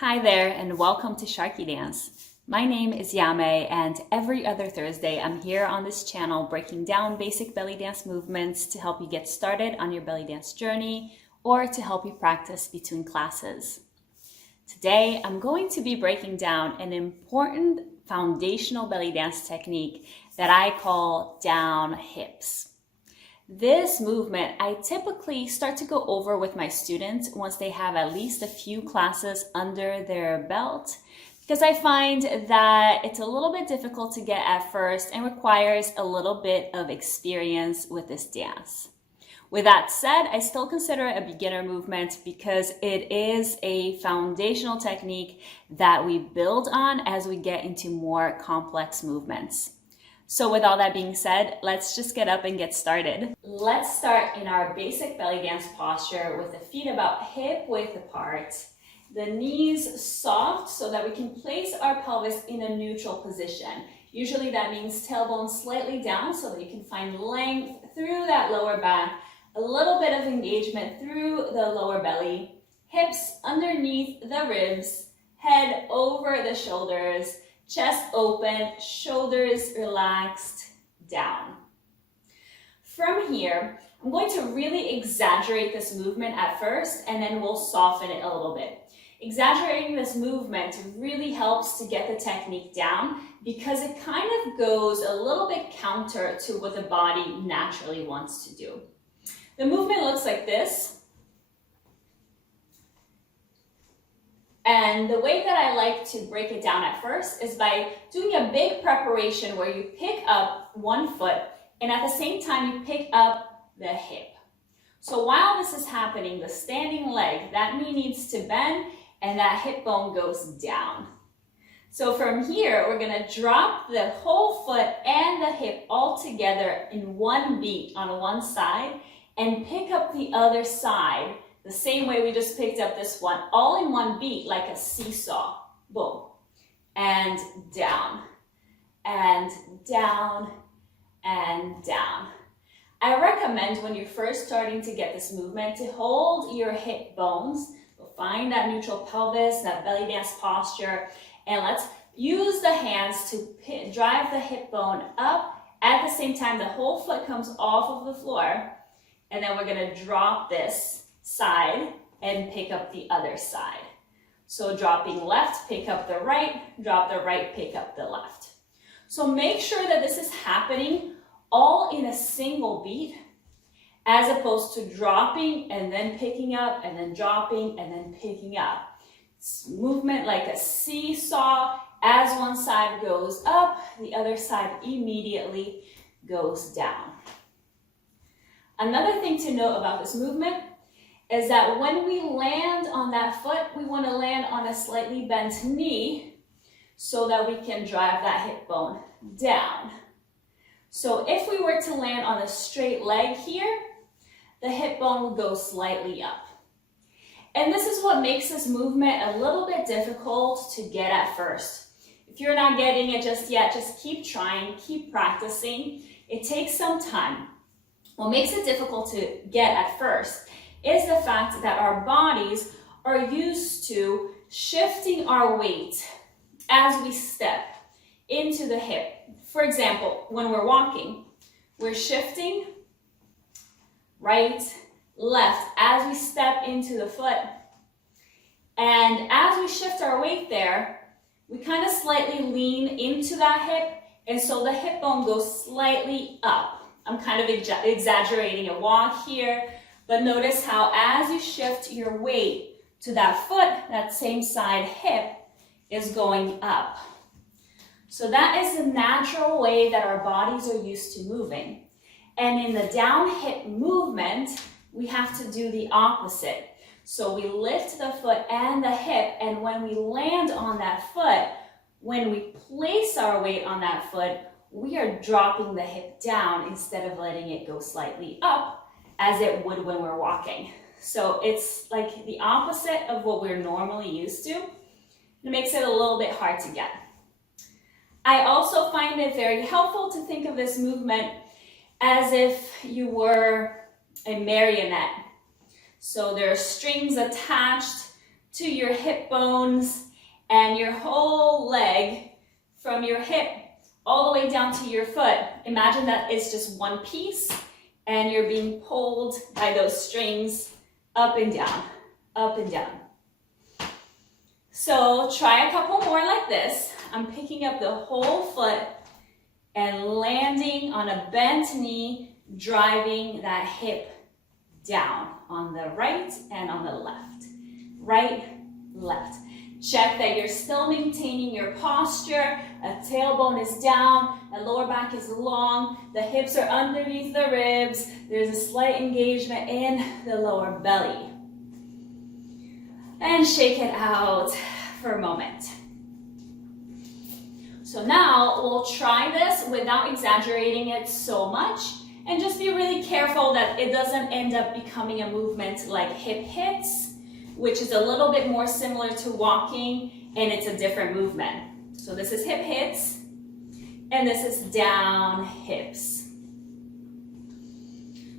Hi there and welcome to SharqiDance. My name is Yame and every other Thursday I'm here on this channel breaking down basic belly dance movements to help you get started on your belly dance journey or to help you practice between classes. Today I'm going to be breaking down an important foundational belly dance technique that I call down hips. This movement I typically start to go over with my students once they have at least a few classes under their belt, because I find that it's a little bit difficult to get at first and requires a little bit of experience with this dance. With that said, I still consider it a beginner movement because it is a foundational technique that we build on as we get into more complex movements. So with all that being said, let's just get up and get started. Let's start in our basic belly dance posture with the feet about hip width apart, the knees soft so that we can place our pelvis in a neutral position. Usually that means tailbone slightly down so that you can find length through that lower back, a little bit of engagement through the lower belly, hips underneath the ribs, head over the shoulders, chest open, shoulders relaxed, down. From here, I'm going to really exaggerate this movement at first and then we'll soften it a little bit. Exaggerating this movement really helps to get the technique down because it kind of goes a little bit counter to what the body naturally wants to do. The movement looks like this. And the way that I like to break it down at first is by doing a big preparation where you pick up one foot and at the same time you pick up the hip. So while this is happening, the standing leg, that knee needs to bend and that hip bone goes down. So from here, we're gonna drop the whole foot and the hip all together in one beat on one side and pick up the other side the same way we just picked up this one, all in one beat like a seesaw. Boom. And down, and down, and down. I recommend when you're first starting to get this movement to hold your hip bones, find that neutral pelvis, that belly dance posture, and let's use the hands to drive the hip bone up. At the same time, the whole foot comes off of the floor, and then we're gonna drop this side and pick up the other side. So dropping left, pick up the right, drop the right, pick up the left. So make sure that this is happening all in a single beat as opposed to dropping and then picking up and then dropping and then picking up. It's movement like a seesaw. As one side goes up, the other side immediately goes down. Another thing to note about this movement is that when we land on that foot, we want to land on a slightly bent knee so that we can drive that hip bone down. So if we were to land on a straight leg here, the hip bone will go slightly up. And this is what makes this movement a little bit difficult to get at first. If you're not getting it just yet, just keep trying, keep practicing. It takes some time. What makes it difficult to get at first is the fact that our bodies are used to shifting our weight as we step into the hip. For example, when we're walking, we're shifting right, left as we step into the foot. And as we shift our weight there, we kind of slightly lean into that hip, and so the hip bone goes slightly up. I'm kind of exaggerating a walk here, but notice how as you shift your weight to that foot, that same side hip is going up. So that is the natural way that our bodies are used to moving. And in the down hip movement, we have to do the opposite. So we lift the foot and the hip, and when we land on that foot, when we place our weight on that foot, we are dropping the hip down instead of letting it go slightly up as it would when we're walking. So it's like the opposite of what we're normally used to. It makes it a little bit hard to get. I also find it very helpful to think of this movement as if you were a marionette. So there are strings attached to your hip bones and your whole leg from your hip all the way down to your foot. Imagine that it's just one piece and you're being pulled by those strings up and down, up and down. So try a couple more like this. I'm picking up the whole foot and landing on a bent knee, driving that hip down on the right and on the left. Right, left. Check that you're still maintaining your posture. A tailbone is down, a lower back is long, the hips are underneath the ribs. There's a slight engagement in the lower belly. And shake it out for a moment. So now we'll try this without exaggerating it so much, and just be really careful that it doesn't end up becoming a movement like hip hits, which is a little bit more similar to walking, and it's a different movement. So this is hip hits, and this is down hips.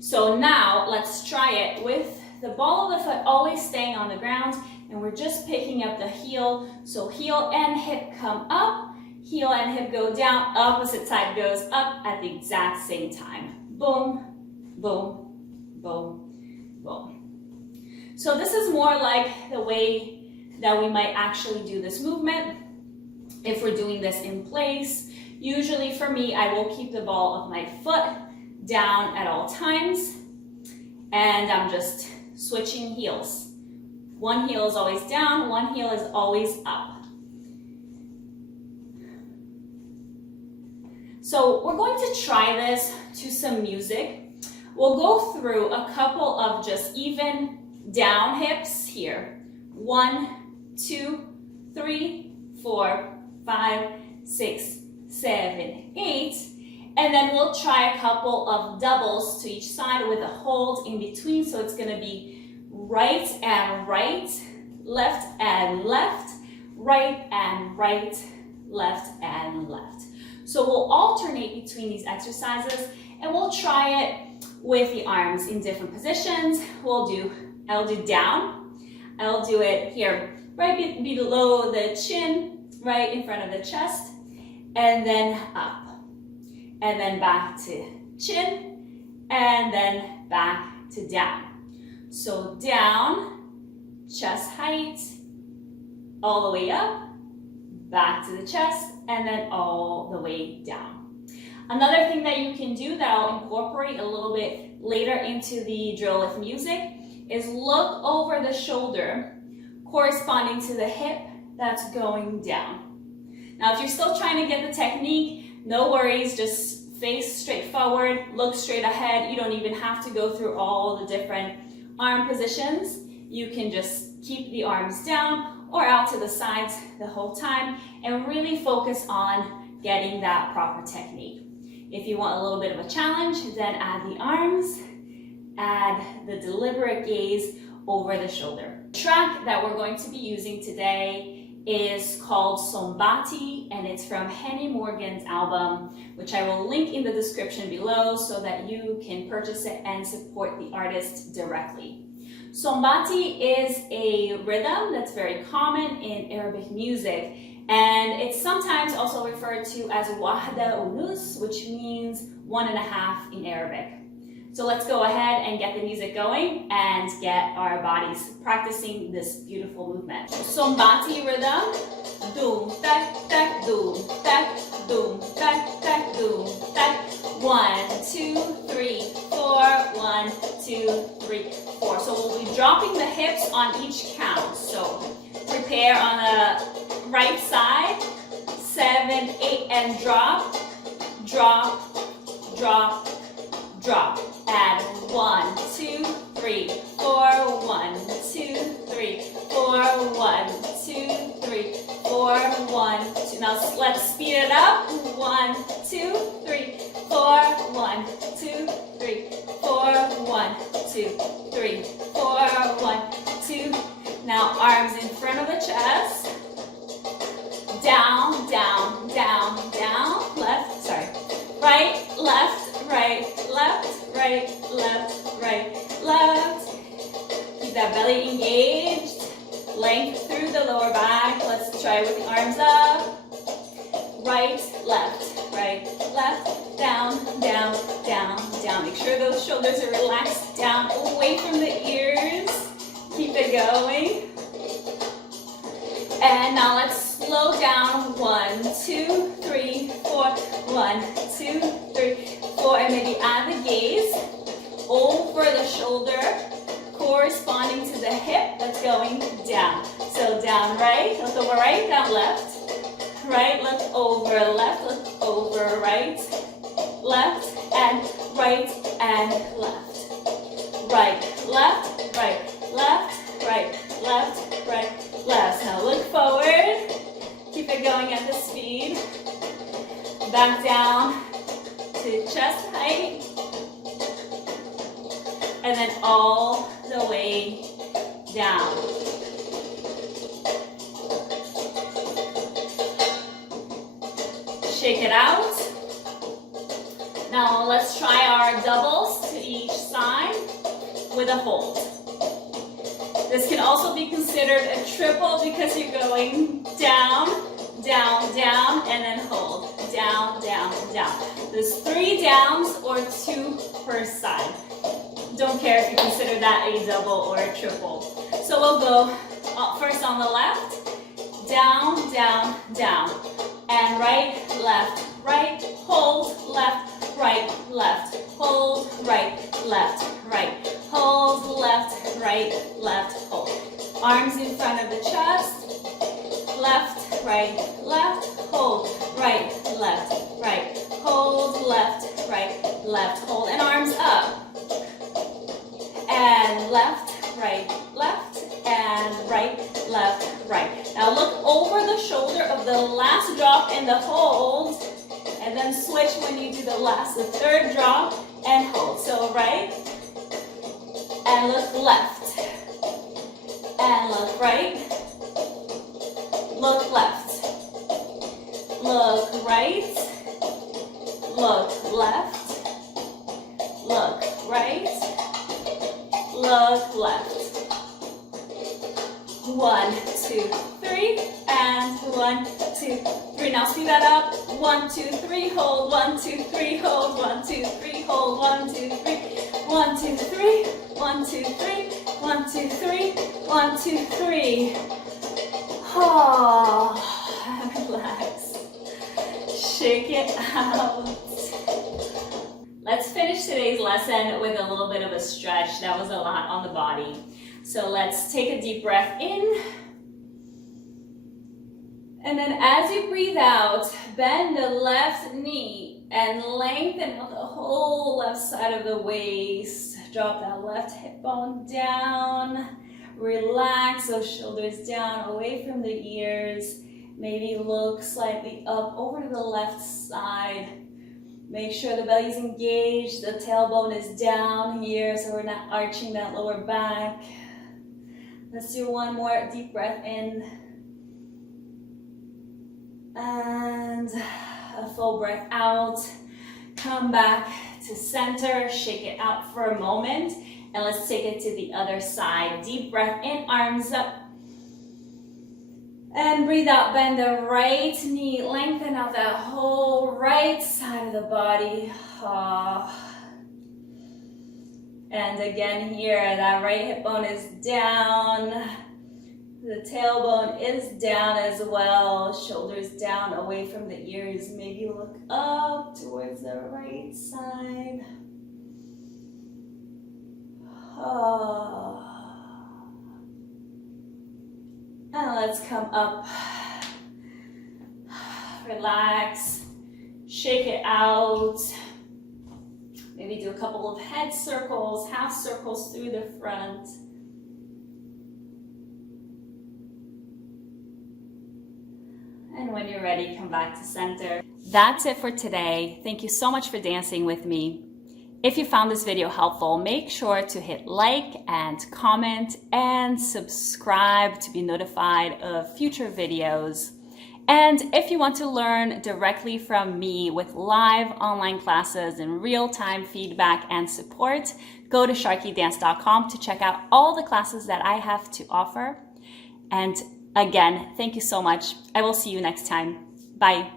So now let's try it with the ball of the foot always staying on the ground, and we're just picking up the heel. So heel and hip come up, heel and hip go down, opposite side goes up at the exact same time. Boom, boom, boom, boom. So this is more like the way that we might actually do this movement if we're doing this in place. Usually for me, I will keep the ball of my foot down at all times, and I'm just switching heels. One heel is always down, one heel is always up. So we're going to try this to some music. We'll go through a couple of just even down hips here. 1, 2, 3, 4, 5, 6, 7, 8. And then we'll try a couple of doubles to each side with a hold in between. So it's going to be right and right, left and left, right and right, left and left. So we'll alternate between these exercises, and we'll try it with the arms in different positions. I'll do down. I'll do it here, right below the chin, right in front of the chest, and then up. And then back to chin, and then back to down. So down, chest height, all the way up, back to the chest, and then all the way down. Another thing that you can do that I'll incorporate a little bit later into the drill with music is look over the shoulder corresponding to the hip that's going down. Now, if you're still trying to get the technique, no worries, just face straight forward, look straight ahead. You don't even have to go through all the different arm positions. You can just keep the arms down or out to the sides the whole time and really focus on getting that proper technique. If you want a little bit of a challenge, then add the arms, add the deliberate gaze over the shoulder. The track that we're going to be using today is called Sombati, and it's from Henny Morgan's album, which I will link in the description below so that you can purchase it and support the artist directly. Sombati is a rhythm that's very common in Arabic music, and it's sometimes also referred to as wahda unus, which means 1.5 in Arabic. So let's go ahead and get the music going and get our bodies practicing this beautiful movement. Sombati rhythm. Doom, tak, tak, doom, tak, doom, tak, tak, doom, tak. 1, 2, 3, 4. 1, 2, 3, 4. So we'll be dropping the hips on each count. So prepare on the right side. 7, 8, and drop, drop, drop, drop. Add 1, 2, 3, 4. 1, 2, 3, 4. 1, 2, 3, 4. 1, 2. Now let's speed it up. 1, 2, 3, 4. 1, 2, 3, 4. 1, 2, 3, 4. 1, 2. Now arms in front of the chest. Down, down, down, down. Left, sorry. Right, left, right, left, right, left, right, left. Keep that belly engaged. Lengthen back. Let's try with the arms up. Right, left, down, down, down, down. Make sure those shoulders are relaxed down, away from the ears. Keep it going. And now let's slow down. 1, 2, 3, 4. 1, 2, 3, 4. And maybe add the gaze over the shoulder, corresponding to the hip that's going down. So down right, look over right, down left. Right, look over left, look over right, left, and right, and left. Right, left, right, left, right, left, right, left. Now look forward. Keep it going at the speed. Back down to chest height. And then all the way down. Shake it out. Now let's try our doubles to each side with a hold. This can also be considered a triple because you're going down, down, down, and then hold. Down, down, down. There's 3 downs or 2 per side. Don't care if you consider that a double or a triple. So we'll go first on the left. Down, down, down. And right, left, hold, left, right, hold, right, left, hold, left, right, left, hold. Arms in front of the chest, left, hold, right, hold, left, hold, and arms up. And left, and right, left, right. Now look over the shoulder of the last drop in the hold, and then switch when you do the 3rd drop and hold. So right, and look left, and look right, look left, look right, look left, look right, look left. 1, 2, 3, and 1, 2, 3. Now speed that up. 1, 2, 3, hold. 1, 2, 3, hold. 1, 2, 3, hold. 1, 2, 3. 1, 2, 3. 1, 2, 3. 1, 2, 3. 1, 2, 3. Oh, relax. Shake it out. Let's finish today's lesson with a little bit of a stretch. That was a lot on the body. So let's take a deep breath in. And then as you breathe out, bend the left knee and lengthen out the whole left side of the waist. Drop that left hip bone down. Relax those shoulders down, away from the ears. Maybe look slightly up over to the left side. Make sure the belly's engaged, the tailbone is down here so we're not arching that lower back. Let's do one more deep breath in. And a full breath out. Come back to center, shake it out for a moment, and let's take it to the other side. Deep breath in, arms up. And breathe out, bend the right knee, lengthen out that whole right side of the body. And again here, that right hip bone is down. The tailbone is down as well. Shoulders down, away from the ears. Maybe look up towards the right side. And let's come up. Relax. Shake it out. Maybe do a couple of head circles, half circles through the front. And when you're ready, come back to center. That's it for today. Thank you so much for dancing with me. If you found this video helpful, make sure to hit like and comment and subscribe to be notified of future videos. And if you want to learn directly from me with live online classes and real-time feedback and support, go to SharqiDance.com to check out all the classes that I have to offer. And Again, thank you so much. I will see you next time. Bye.